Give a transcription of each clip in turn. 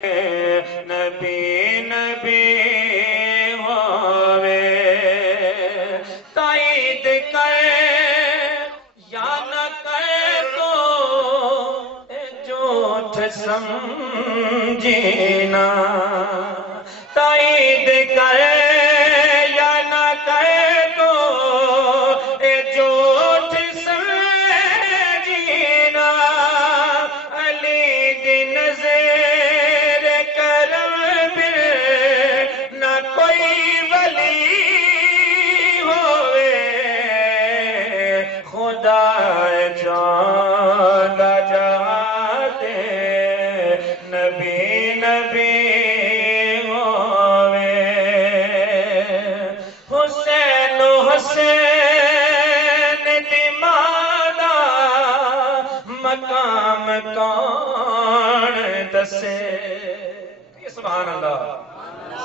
نبی نبی ہووے تائید کر یا نہ کر تو جھوٹ سمجھینا تائید کر یا نہ کر تو جھوٹ سمجھینا علی دی نظر نبی نبی ہووے حسین حسین دی مادا مقام کون دسے سبحان اللہ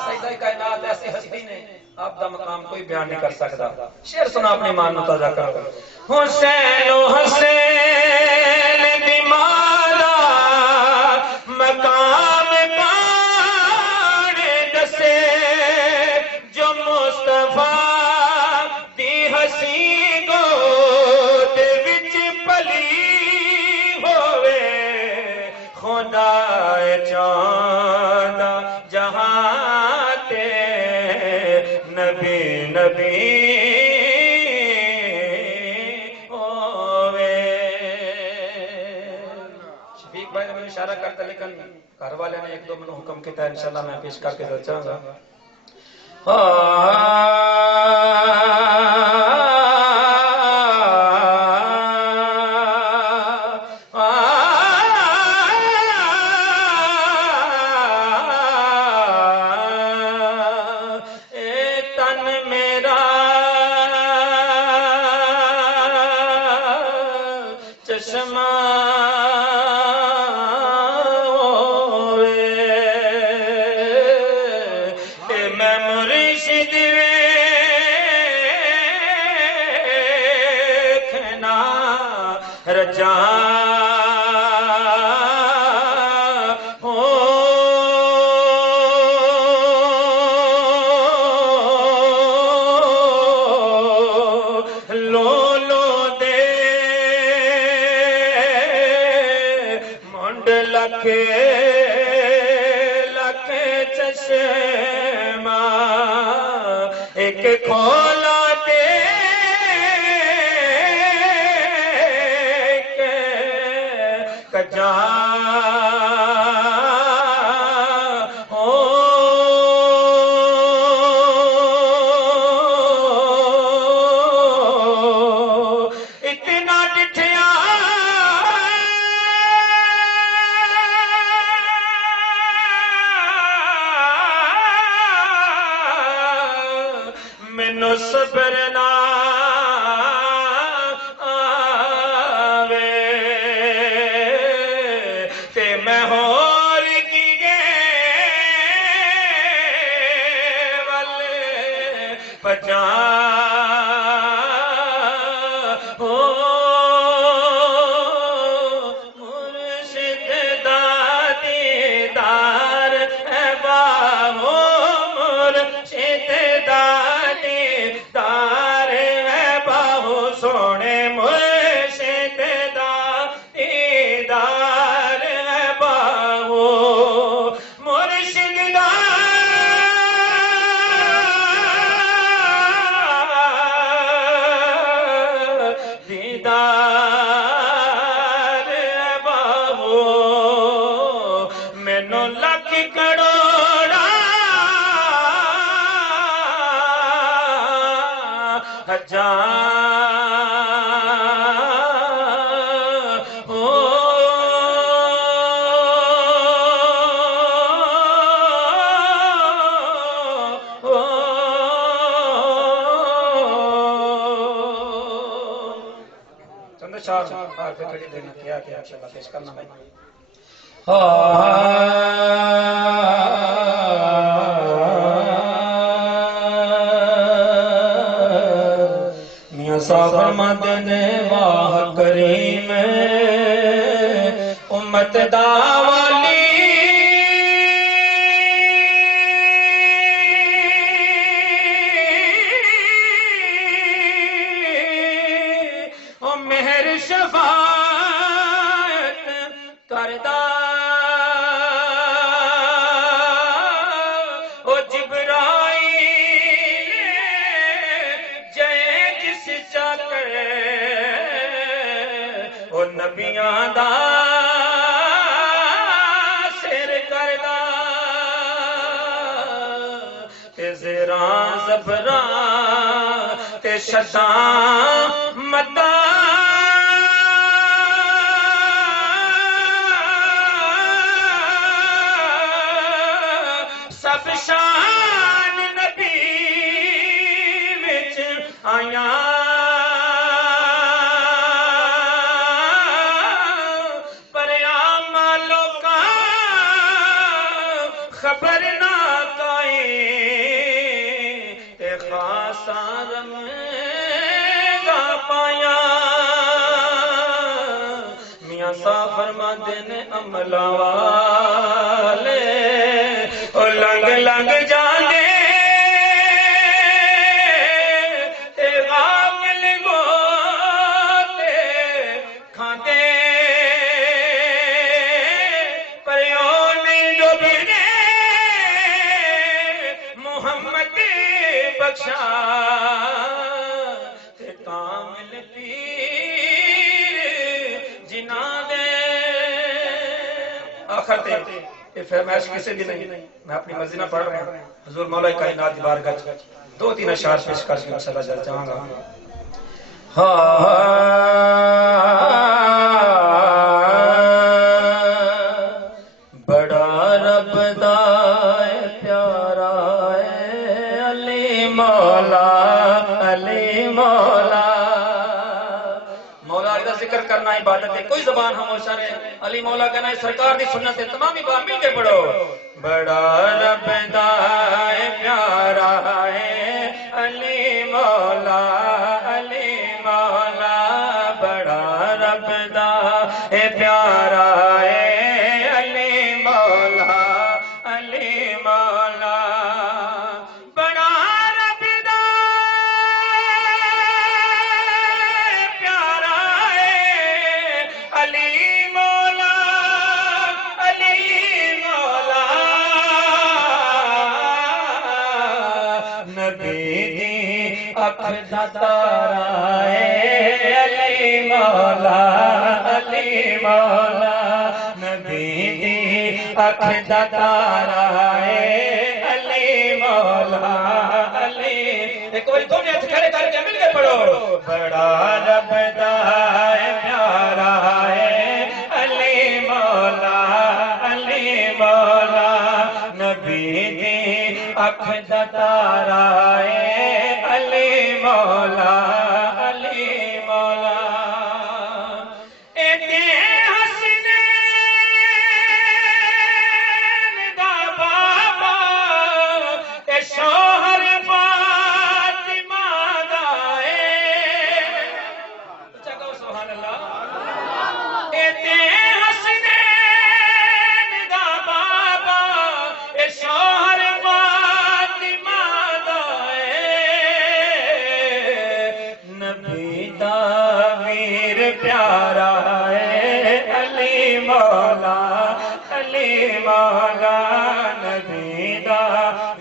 سیدہ کائنات ایسی ہستی نے آپ دا مقام کوئی بیان نہیں کر سکتا شعر سنا اپنی ایمان نو تازہ کرو حسین حسین دی مادا مقام کون دسے جو مصطفیٰ دی ہسی گود وچ پلی ہووے خدا چاہندا جہاں تے نبی نبی اشارہ کرتا لیکن گھر والے نے ایک دو منٹ حکم کیتا ہے انشاءاللہ میں پیش کر کے چاہوں گا تن میرا چشمہ رجا ہو لو لو دے منڈ لکھے لکھے چشمہ ایک کھولا دے کجا ہو اتنا ڈٹھیا مینو صبر نہ بچا ہو مرشد دادی دار ہے باہو مرشد دادی دار ہے باہو سونے مرشد دادی دار ہے باہو مرشد دیدار باہو مینو لکھ کروڑا ہزار ہو چار کھڑی دینا کیا انشاءاللہ پیش کرنا بھائی میاں صاحب مدنے واہ کریم امت دا والی ولیاں دا سر کردا تے زیراں زبراں تے شداں مداں سب شان نبی وچ آیاں پر عام لوکاں خبر نہ کائیں تے خاصاں رمضاں پایاں میاں صاحب فرماندے نے عملاں والے او لنگ لنگ جانے تے غافل گوتے کھاندے پریوں نہیں ڈوبنے محمد بخشا تے کامل پیر جناں دے آخر تے یہ فرمائش کسی بھی نہیں، میں اپنی مرضی نہ پڑھ رہا ہوں، حضور مولا کائنات دی بارگاہ دو تین اشعار پیش کر کے انشاءاللہ جل جاؤں گا۔ بڑا رب دا پیارا علی مولا، علی مولا، مولا علی دا ذکر کرنا عبادت ہے، کوئی زبان خاموش رہے، علی مولا کہنا ہے سرکار دی سنت ہے، تمام بار مل کے پڑھو۔ بڑا رب دا پیارا ہے علی مولا، علی مولا، بڑا رب دا پیارا ہے علی مولا، علی مولا، بڑا رب دا پیارا ہے علی مولا، علی مولا، نبی دی اکھ دا تارا ہے علی مولا، علی مولا، نبی دی اکھ دا تارا ہے علی مولا، علی، ایک بار دونوں ہاتھ کھڑے کر کے مل کے پڑھو۔ بڑا رب دا پیارا ہے علی مولا، علی مولا، نبی دی اکھ دا تارا ہے علی مولا، علی مولا، ایتے حسنین دا بابا اے شوہر فاطمہ دا اے، اچھا کہو سبحان اللہ، ایتے حسنین دا بابا اے شوہر فاطمہ دا اے، نبی دا ویر پیارا ہے علی مولا، علی مولا، نبی دا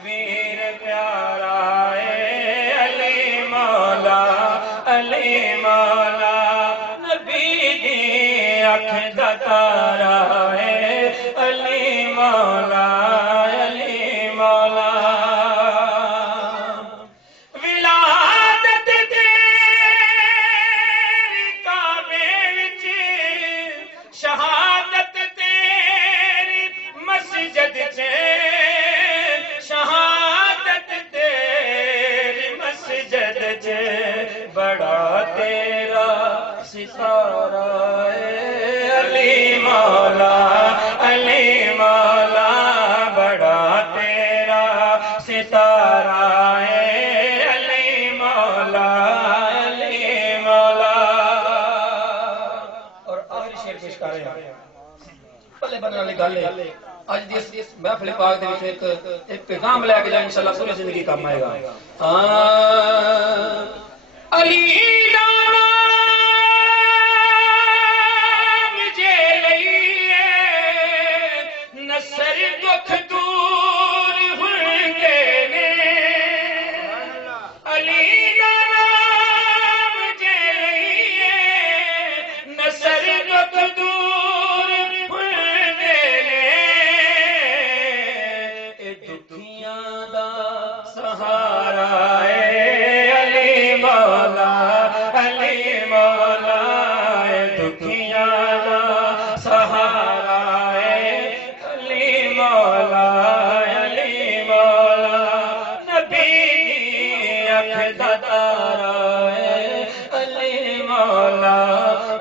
ویر پیارا ہے علی مولا، علی مولا، نبی دی اکھ دا تارا ہے علی مولا، علی مولا، ولادت تیری کعبے وچ، شہادت تیری مسجد چ، شہادت تیری مسجد چ، بڑا تیرا ستارہ ہے علی مولا، علی مولا، بڑا تیرا ستارہ ہے علی مولا، علی مولا، اور آخری شعر پیش کر رہے ہیں، پلے بننے والی گل ہے، اج دی اس محفل پاک دے وچ ایک پیغام لے کے جائیں انشاءاللہ پوری زندگی کام آئے گا۔ علی نام جے لئیے نصر دکھ دور ہوئے نے، علی نام جے لئیے نصر دکھ مولا علی مولا نبی اکھ دا تارا ہے علی مولا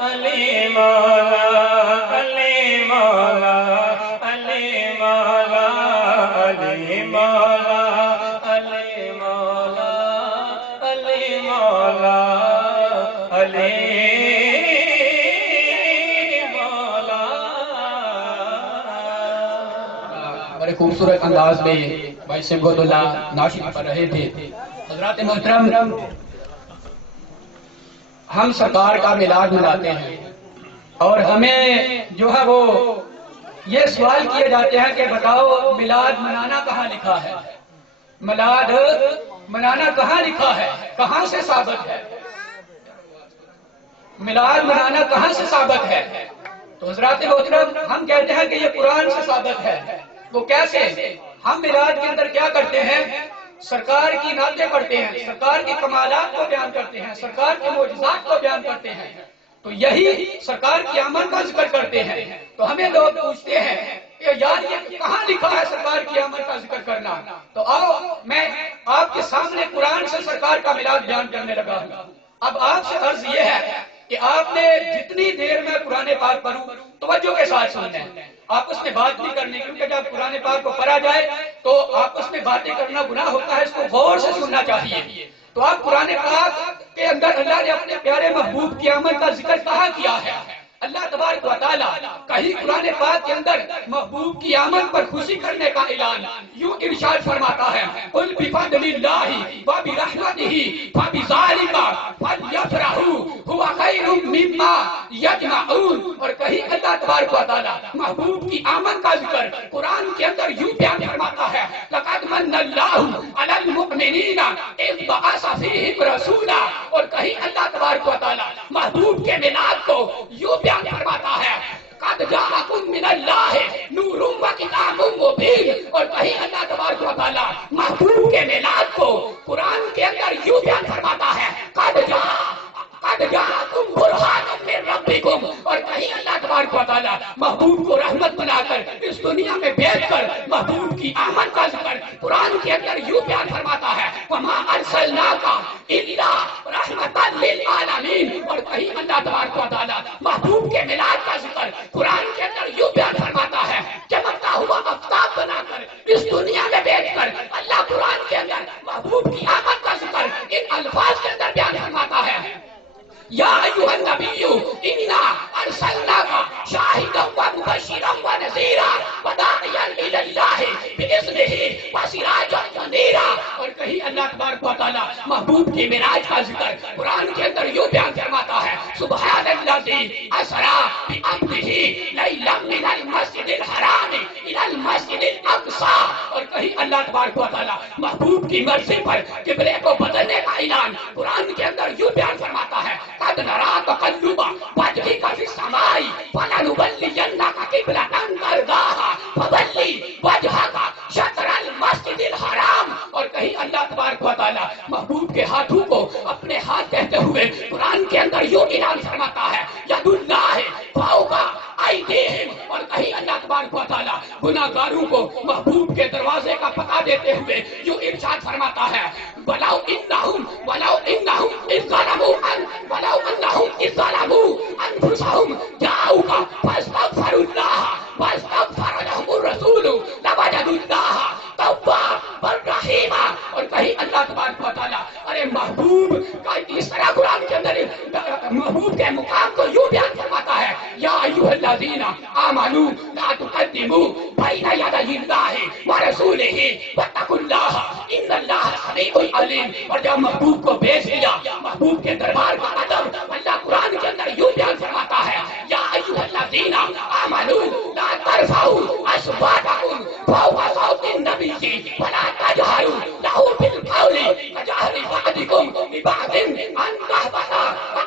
علی مولا علی مولا علی مولا علی مولا علی مولا علی مولا علی مولا. بڑے خوبصورت انداز میں بھائی شمبود اللہ ناشد پڑھ رہے تھے. حضرات محترم، ہم سرکار کا میلاد مناتے ہیں اور ہمیں جو ہے وہ یہ سوال کیے جاتے ہیں کہ بتاؤ میلاد منانا کہاں لکھا ہے، میلاد منانا کہاں لکھا ہے، کہاں سے ثابت ہے، میلاد منانا کہاں سے ثابت ہے؟ تو حضرات محترم ہم کہتے ہیں کہ یہ قرآن سے ثابت ہے. وہ کیسے؟ ہم میلاد کے اندر کیا کرتے ہیں؟ سرکار کی نعتیں پڑھتے ہیں، سرکار کے کمالات کو بیان کرتے ہیں، سرکار کے معجزات کو بیان کرتے ہیں. تو یہی سرکار کی آمد کا ذکر کرتے ہیں. تو ہمیں لوگ پوچھتے ہیں کہ یار یہ کہاں لکھا ہے سرکار کی آمد کا ذکر کرنا؟ تو آؤ میں آپ کے سامنے قرآن سے سرکار کا میلاد بیان کرنے لگا ہوں. اب آپ سے عرض یہ ہے کہ آپ نے جتنی دیر میں قرآن پاک پڑھوں توجہ کے ساتھ سننا ہے. آپ اس میں بات نہیں کرنی، کیونکہ جب قرآن پاک کو پڑھا جائے تو آپ اس میں باتیں کرنا گناہ ہوتا ہے، اس کو غور سے سننا چاہیے. تو آپ قرآن پاک کے اندر اللہ نے اپنے پیارے محبوب کی آمد کا ذکر کہاں کیا ہے؟ اللہ تبارک و تعالیٰ کہیں قرآن پاک کے اندر محبوب کی آمد پر خوشی کرنے کا اعلان یوں ارشاد فرماتا ہے، قل بفضل اللہ وبرحمتہ فبذلک فلیفرحوا هو خیر مما یجمعون. اور کہیں اللہ تبارک و تعالیٰ محبوب کی آمد کا ذکر قرآن کے اندر یوں بیان فرماتا ہے، لقد من اللہ علی المؤمنین اذ بعث فیہم رسولا. اور کہیں اللہ تبارک و تعالیٰ محبوب کے میلاد کو یوں بیان فرماتا ہے، قد جاءکم من اللہ نور و کتاب مبین. اور کہیں اللہ تبارک و تعالیٰ محبوب کے میلاد کو قرآن کے اندر یوں بیان فرماتا ہے، قد جاءکم برہان من ربکم. اور کہیں اللہ تبارک و تعالیٰ محبوب کو رحمت بنا کر اس دنیا میں بھیج کر محبوب کی آمد کا ذکر قرآن کے اندر یوں بیان فرماتا ہے، وما ارسلناک الا رحمتا للعالمین. اور کہیں اللہ تبارک و تعالیٰ محبوب کے میلاد کا ذکر قرآن کے اندر یوں بیان فرماتا ہے، چمکتا ہوا آفتاب بنا کر اس دنیا میں بھیج کر اللہ قرآن کے اندر محبوب کی آمد کا ذکر ان الفاظ کے اندر بیان فرماتا ہے، یا ایھا النبی انا ارسلناک شاہدا ومبشرا ونذیرا وداعیا الی اللہ باذنہ وسراجا منیرا. اور کہیں اللہ تبارک و تعالیٰ محبوب کی معراج کا ذکر قرآن کے اندر یوں بیان فرماتا ہے، سبحان الذی اسری بعبدہ لیلا من المسجد الحرام الی المسجد الاقصی. اور کہیں اللہ تبارک و تعالیٰ محبوب کی مرضی پر قبلے کو بدلنے کا اعلان قرآن کے اندر یوں بیان فرماتا ہے، قد نرى تقلب وجهك في السماء فلنولينك قبلة ترضاها فول وجهك شطر المسجد الحرام. اور کہیں اللہ تبارک و تعالیٰ محبوب کے ہاتھوں کو اپنے ہاتھ کہتے ہوئے قرآن کے اندر یوں اعلان فرماتا ہے، ید اللہ فوق ایدیہم. اور کہیں اللہ تبارک و تعالیٰ گناہگاروں کو محبوب کے دروازے کا پتہ دیتے ہوئے یوں ارشاد فرماتا ہے، ولو انہم اذ ظلموا انفسهم جاؤوک فاستغفروا اللہ واستغفر لهم الرسول لوجدوا اللہ توابا رحیما. اور کہیں اللہ تبارک و تعالیٰ ارے محبوب کا اس طرح قرآن کے اندر محبوب کے مقام کو یوں بیان فرماتا ہے، یا ایھا الذین آمنوا لا تقدموا بین یدی اللہ ورسولہ واتقوا اللہ ان اللہ سمیع علیم. اور جب محبوب کو بھیج دیا محبوب کے دربار کا ادب اللہ قرآن کے اندر یوں بیان فرماتا ہے، یا ایھا الذین آمنوا لا ترفعوا اصواتکم فوق صوت النبی ولا تجہروا لہ بالقول کجہر بعضکم ببعض ان تحبط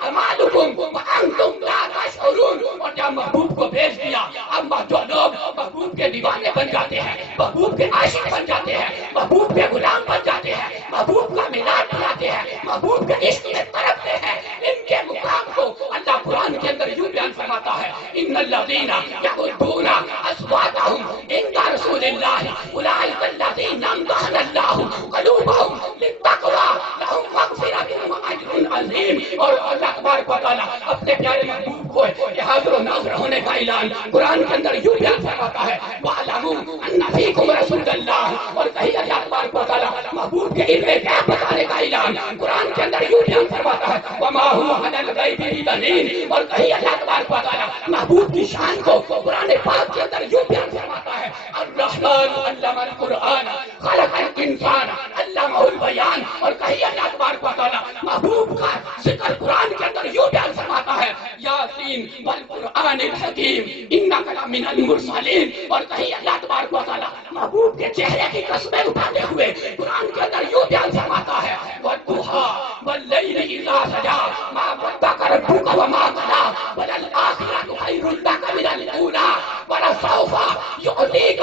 اعمالکم وانتم لا تشعرون. اور جب محبوب کو بھیج دیا اب جو لوگ محبوب کے دیوانے بن جاتے ہیں، محبوب کے عاشق بن جاتے ہیں، محبوب کے غلام بن جاتے ہیں، محبوب کا میلاد مناتے ہیں، محبوب کے عشق میں تڑپتے ہیں، ان کے مقام کو اللہ قرآن کے اندر یوں بیان فرماتا ہے، ان الذین یغضون اصواتهم عند رسول اللہ اولئک الذین امتحن اللہ قلوبهم للتقوی لهم مغفرۃ واجر عظیم. اور اللہ تبارک و تعالیٰ اپنے پیارے محبوب کو یہ حاضر و ناظر ہونے کا اعلان قرآن کے اندر یوں بیان فرماتا ہے وَاعْلَمُوا أَنَّ فِيكُمْ رَسُولَ اللَّهِ. اور کہیں اللہ تبارک و تعالیٰ محبوب کے علم غیب بتانے کا اعلان قرآن کے اندر یوں بیان فرماتا ہے وَمَا هُوَ عَلَى الْغَيْبِ بِضَنِينٍ. اور کہیں اللہ تبارک و تعالیٰ محبوب کی شان کو قرآن پاک کے اندر یوں بیان فرماتا ہے الرحمن علم القرآن خلق الانسان علمہ البیان. اور کہیں اللہ تبارک و تعالیٰ محبوب کا ذکر قرآن کے اندر یوں بیان فرماتا ہے یاسین والقرآن الحکیم انک لمن المرسلین. اور کہیں اللہ تبارک و تعالیٰ محبوب کے چہرے کی قسمیں اٹھاتے ہوئے قرآن کے اندر یوں بیان فرماتا ہے والضحیٰ واللیل اذا سجا ما ودعک ربک وما قلی وللآخرۃ خیر لک من الاولی ولسوف یعطیک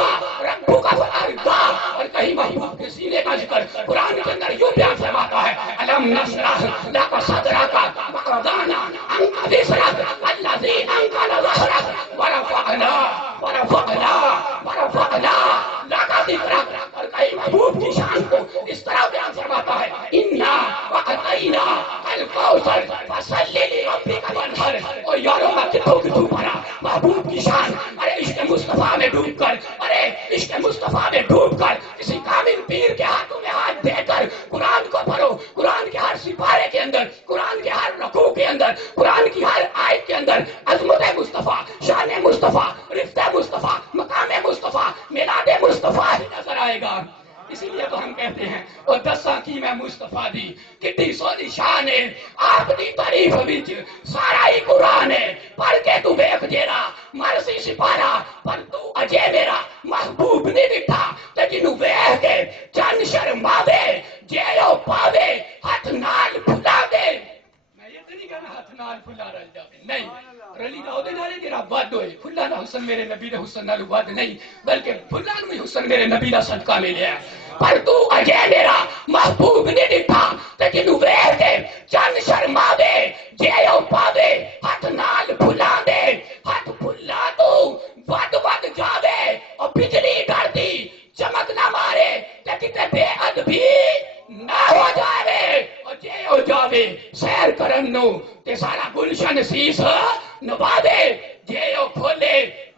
ربک فترضی. اور کہیں محبوب کے سینے کا ذکر قرآن کے اندر یوں بیان فرماتا ہے الم نشرح لک صدرک ووضعنا عنک وزرک الذی انقض ظہرک ورفعنا لک ذکرک. اور کہیں محبوب کی شان کو اس طرح بیان فرماتا ہے انا واعطینا الکوثر فصل لربک وانحر. اور یاروں کا کتوں پڑا محبوب کی شان ارے عشق مصطفیٰ میں ڈوب کر ارے عشق مصطفیٰ میں ڈوب کر کسی کامل پیر کے ہاتھوں میں ہاتھ دے کر قرآن کو پڑھو. قرآن کے ہر سپارے کے اندر قرآن کے ہر رکوع کے اندر قرآن کی ہر آیت کے اندر عظمت مصطفیٰ شان مصطفیٰ رفت مصطفیٰ مقام مصطفیٰ میلاد مصطفیٰ ہی نظر آئے گا. اسی لیے تو ہم کہتے ہیں اور دساں کی میں مصطفیٰ دی کتنی سونی شان ہے آپ دی تعریف وچ سارا ہی قرآن ہے پڑھ کے تو ویکھ جیڑا مرسی سپارا پر تو اجے میرا محبوب نہیں دٹھا تے جنوں ویکھ کے چن شرماوے جیو پاوے ہاتھ نال بھلا دے. میں یہ تو نہیں کہنا ہاتھ نال بھلا رل جاوے نہیں رلی دا دے نالے تیرا ود ہوئے کھلا دا حسن میرے نبی دے حسن نال ود نہیں بلکہ بھلا نو حسن میرے نبی دا صدقہ ملیا پر تو اجے میرا محبوب نہیں دٹھا تے جنوں ویکھ کے چن شرماوے جیو پاوے ہاتھ نال بھلا دے. ہاتھ بھلا تو ود جاوے اور بجلی ڈردی چمک نہ مارے تے کتے بے ادبی نہ ہو جاوے. اور جے ہو جاوے سیر کرن نو تے سارا گلشن سیس نوا دے جے ہو کھولے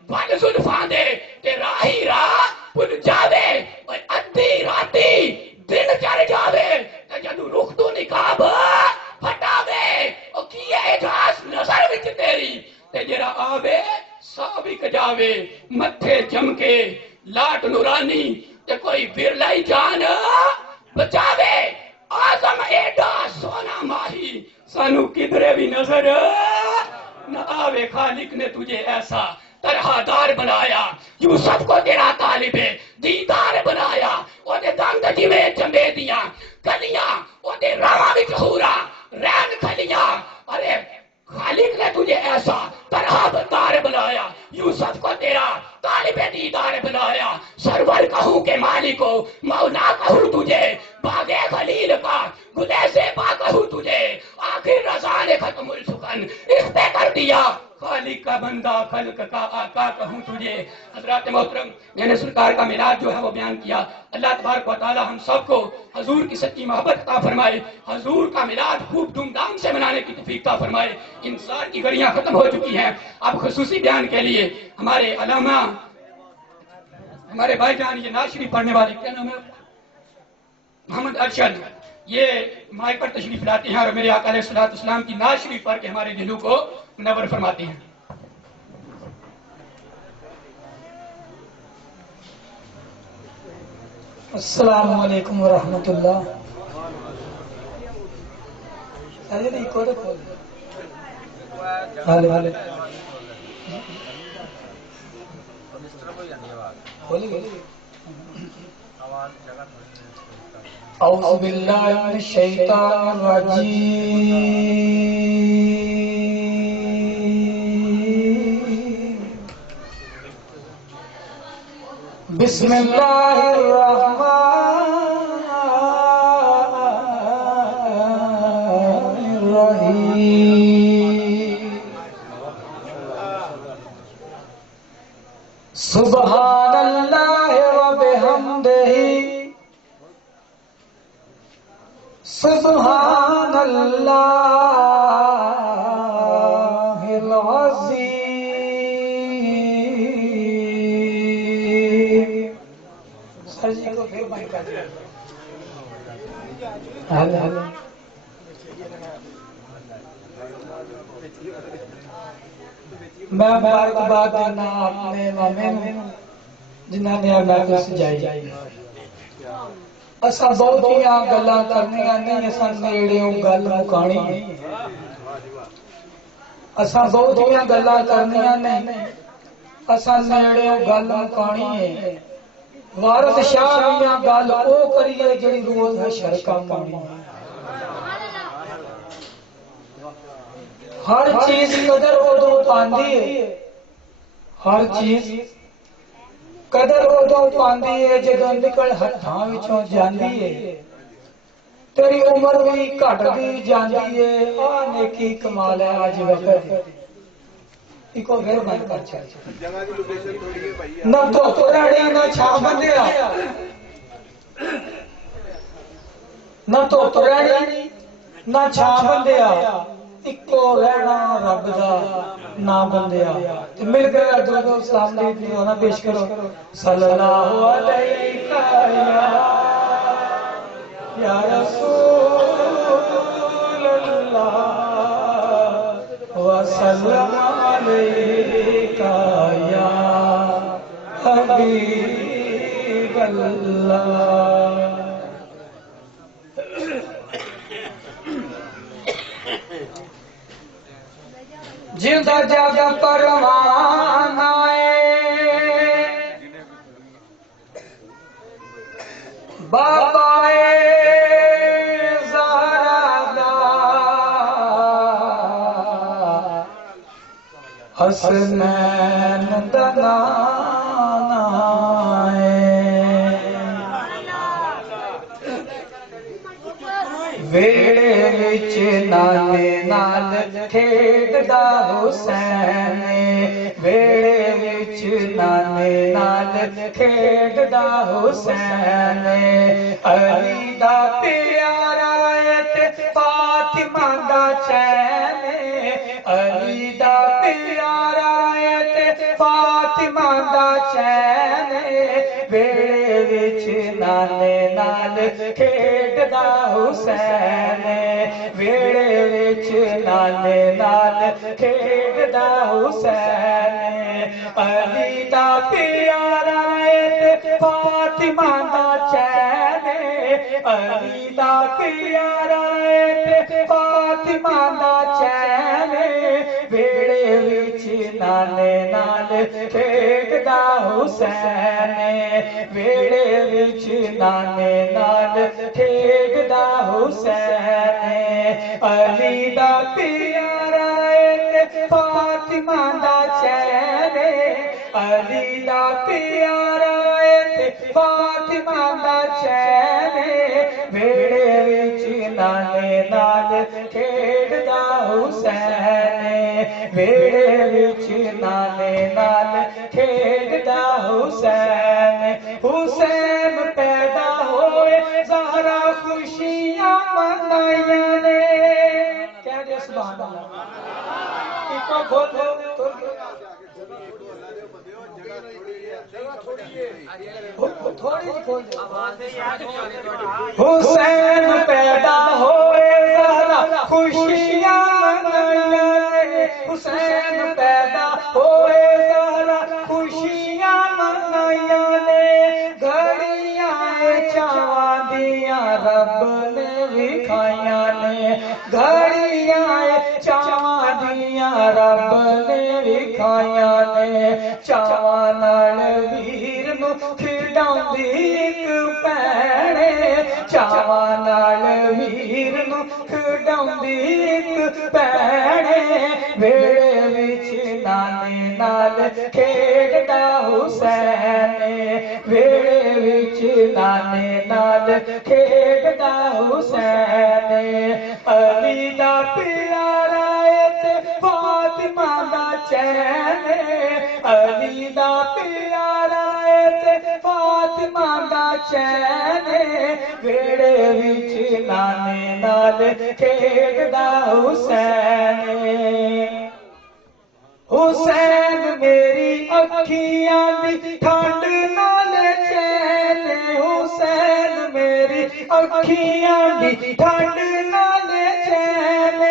بل زلفاں دے تے راہی راہ بھل جاوے. اور ادھی راتی دن چڑھ جاوے تے جدوں رخ تو نقاب ہٹاوے اور کیے اجاز نظر وچ تیری تے جڑا آوے سابق جاوے متھے چمکے لاٹ نورانی تے کوئی برلائی جان بچاوے. آزم ایڈا سونا ماہی سانو کدرے بھی نظر نہ آوے. خالق نے تجھے ایسا طرح دار بنایا یوسف کو تیرا طالب دیدار بنایا. او دے دند جویں چمبے دیاں کلیاں او دے راواں وچ ہورا رین کھلیاں. ارے خالق نے تجھے ایسا طرح دار بنایا یوسف کو تیرا طالب دیدار بنایا. سرور کہوں کہ مالکو مولا کہوں تجھے باغے خلیل کا گلے سے با کہوں تجھے آخر رضا نے ختم السکن اس پہ کر دیا خالق کا بندہ خلق کا آقا کہوں تجھے. حضرات محترم میں نے سرکار کا میلاد جو ہے وہ بیان کیا. اللہ تبارک و تعالی ہم سب کو حضور کی سچی محبت عطا فرمائے. حضور کا میلاد خوب دھوم دھام سے منانے کی توفیق عطا فرمائے. انسان کی گھڑیاں ختم ہو چکی ہیں. اب خصوصی بیان کے لیے ہمارے علامہ ہمارے بھائی جان یہ نعت شریف پڑھنے والے کیا نام ہے محمد ارشد یہ مائک پر تشریف لاتے ہیں اور میرے آقا علیہ الصلوۃ والسلام کی نعت شریف پڑھ کے ہمارے دلوں کو منور فرماتے ہیں. السلام علیکم ورحمۃ اللہ. اعوذ باللہ من الشیطان الرجیم. بسم اللہ الرحمن الرحیم. سبحان اللہ و بحمدہ سبحان اللہ العظیم. سر جی کو پھر مائک کر دیا. میں مبارکباد دینا اپنے مامے جنہوں نے آگاہ سجائی. اساں بہتیاں گلاں کرنیاں نہیں, اساں نیڑیوں گل مکانی. اساں بہتیاں گلاں کرنیاں نہیں, اساں نیڑیوں گل مکانی ہے. وارث شاہ میاں گل او کریے جڑی روز حشر کم آنی. ہر چیز قدر ادو پاندی ہے, ہر چیز قدر ادو پاندی ہے جدو نکل ہتھاں وچوں جاندی ہے. تیری عمر بھی گھٹدی جاندی ہے. آ نیکی کمال ہے اج وقت ایکو گھر بند کر چھڑ. نہ دھوپ رہنی نہ چھاں بندیا, نہ دھوپ رہنی نہ چھاں بندیا, اکو رہنا رب دا نا بندیا. مل کے درود و سلام دی دعا پیش کرو. صلی اللہ علیہ یا رسول اللہ وسلم علیکہ یا حبیب اللہ. جندا جاگا پروانہ بابا زہرا دا حسنین دا نانا ویڑے وچ نانے نال کھیڈدا حسین, ویڑے وچ نانے نال کھیڈدا حسین. علی دا پیارا تے فاطمہ دا چین, علی دا پیارا تے فاطمہ دا چین. ویڑے وچ نانے نال کھیڈدا حسین, ویڑے وچ نانے نال کھیڈدا حسین. علی دا پیارا تے فاطمہ دا چین, علی دا پیارا تے فاطمہ دا چین. ویڑے وچ نانے نال کھیڈدا حسین, ویڑے وچ نانے نال کھیڈدا حسین. علی دا پیارا تے فاطمہ دا چین, علی دا پیارا تے فاطمہ دا چین. ویڑے وچ نانے نال کھیڈدا حسین, ویڑے وچ نانے نال کھیڈدا حسین. حسین پیدا ہوئے زہرا خوشیاں منائیاں نے. کہہ دے سبحان اللہ. ایکو کھولو حسین پیدا ہوئے زہرا خوشیاں منائیاں نے. حسین پیدا ہوئے زہرا خوشیاں منائیاں نے. گھڑیاں چاواں دیاں رب نے وکھائیاں نے, گھڑیاں چاواں دیاں رب نے وکھائیاں نے. چاواں نال ویر نو کھڈاؤندی اک بھیڑ, چاواں نال ویر نو کھڈاؤندی اک بھیڑ. ویڑے وچ نانے نال کھیڈدا حسین, ویڑے وچ نانے نال کھیڈدا حسین. علی دا پیارا تے فاطمہ دا چین, علی دا پیارا چین ویڑے وچ نانے نال کھیڈدا حسین حسین میری اکھیاں دی ٹھنڈ نال چین حسین میری اکھیاں دی ٹھنڈ نال چین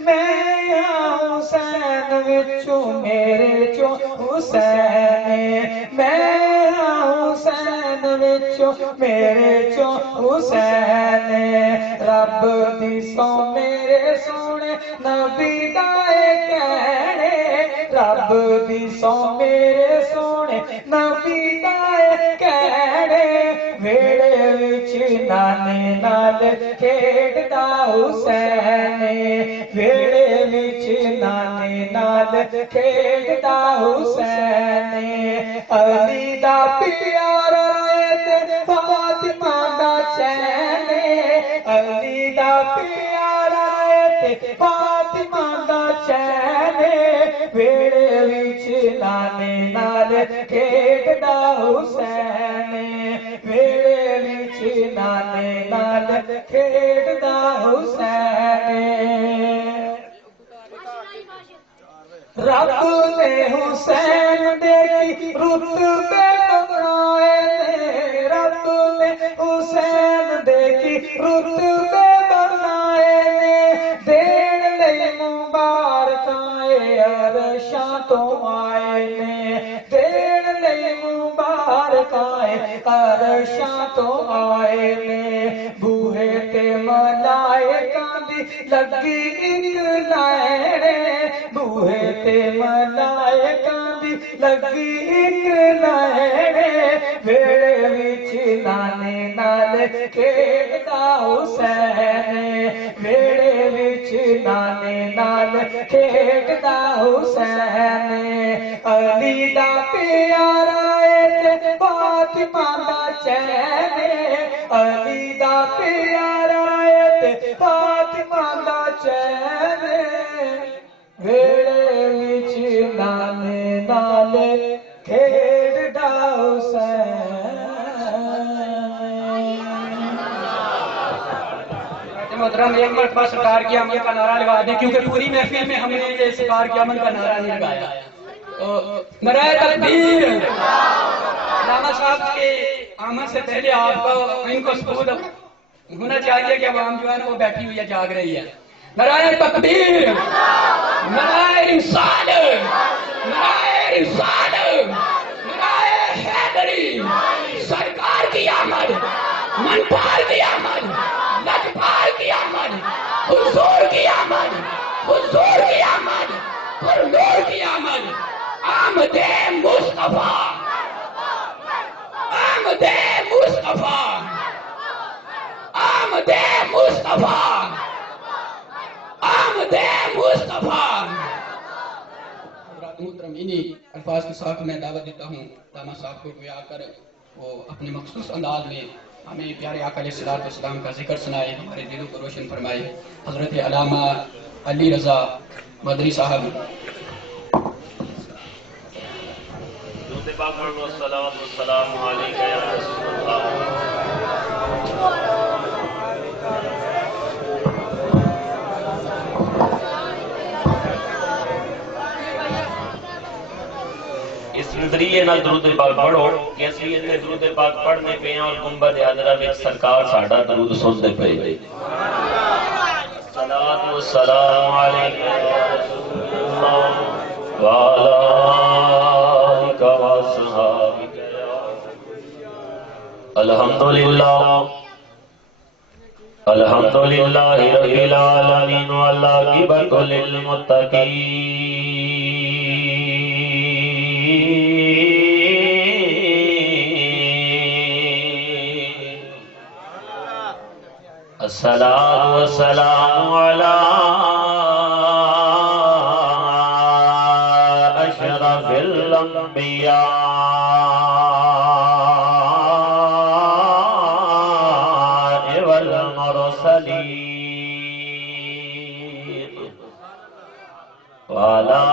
میں حسین وچوں میرے چوں حسین میں حسین وچوں میرے چوں حسین رب دی سو میرے سونے نبی دا کہنے رب دی سو میرے سونے نبی دا کہنے ویڑے وچ نانے نال کھیڈدا حسین ویڑے وچ نانے نال کھیڈدا حسین علی دا پیارا تے فاطمہ دا چین علی دا پیارا تے فاطمہ دا چین ویڑے وچ نانے نال کھیڈدا حسین ویڑے وچ نانے نال کھیڈدا حسین رب نے حسین دیکھی رتبے بنائے رب نے حسین دیکھی رتبے بنائے دین لئی مبارکائے عرشاں تو آئے دین لئی مبارکائے عرشاں تو آئے بوہے تے ملائکاں دی لگی ایک لائن بوہے تے ملائکاں دی لگی ایک لائن ویڑے وچ نانے نال کھیڈدا حسین ویڑے وچ نانے نال کھیڈدا حسین علی دا پیارا تے فاطمہ دا چین علی دا پیارا تے فاطمہ دا چین ویڑے وچ نانے نال کھیڈدا حسین محترم ایک مرتبہ سرکار کی آمد کا نعرہ لگا دیں کیونکہ پوری محفل میں ہم نے یہ سرکار کی آمد کا نعرہ نہیں لگایا نعرہ تکبیر علامہ صاحب کے آمد سے پہلے آپ کو ان کو ثبوت ہونا چاہیے کہ عوام جو ہے وہ بیٹھی ہوئی ہے جاگ رہی ہے نعرہ تکبیر نعرہ رسالت نعرہ رسالت نعرہ حیدری سرکار کی آمد منپال کی آمد لجپال کی آمد حضور کی آمد حضور کی آمد حضور کی آمد آمد مصطفیٰ آمد مصطفیٰ آمد مصطفیٰ آمد مصطفیٰ محترم انہی الفاظ کے ساتھ میں دعوت دیتا ہوں علامہ صاحب کو آ کر وہ اپنے مخصوص انداز میں ہمیں پیارے آقا علیہ السلام کا ذکر سنائے ہمارے دلوں کو روشن فرمائے حضرت علامہ علی رضا مدری صاحب السلام علیکم یا رسول اللہ اس ذریعے نال درود پاک پڑھو کہ اس لیے اتنے درود پاک پڑھنے پہ ہیں اور گنبد حضرہ میں سرکار ساڈا درود سنتے پہ صلاۃ و سلام علیکم یا رسول اللہ وعلی آلک و اصحابک الحمدللہ الحمدللہ رب العالمین والعاقبۃ للمتقین الصلاۃ والسلام علی اشرف الانبیاء والمرسلین وعلی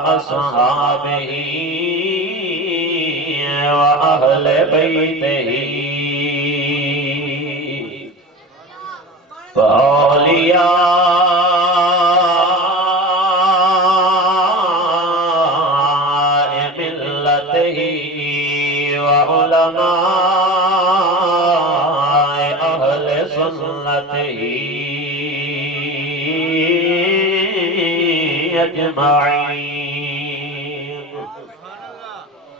وأصحابه وأهل بيته وأولياء ملته وعلماء أهل سنته أجمعين.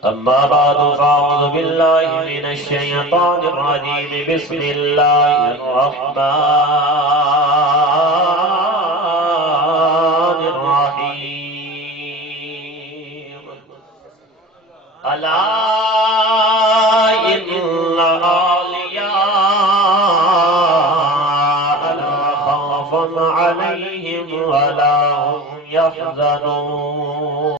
أما بعد فأعوذ بالله من الشيطان الرجيم. بسم الله الرحمن الرحيم. ألا إن أولياء لا خوف عليهم ولا هم يحزنون.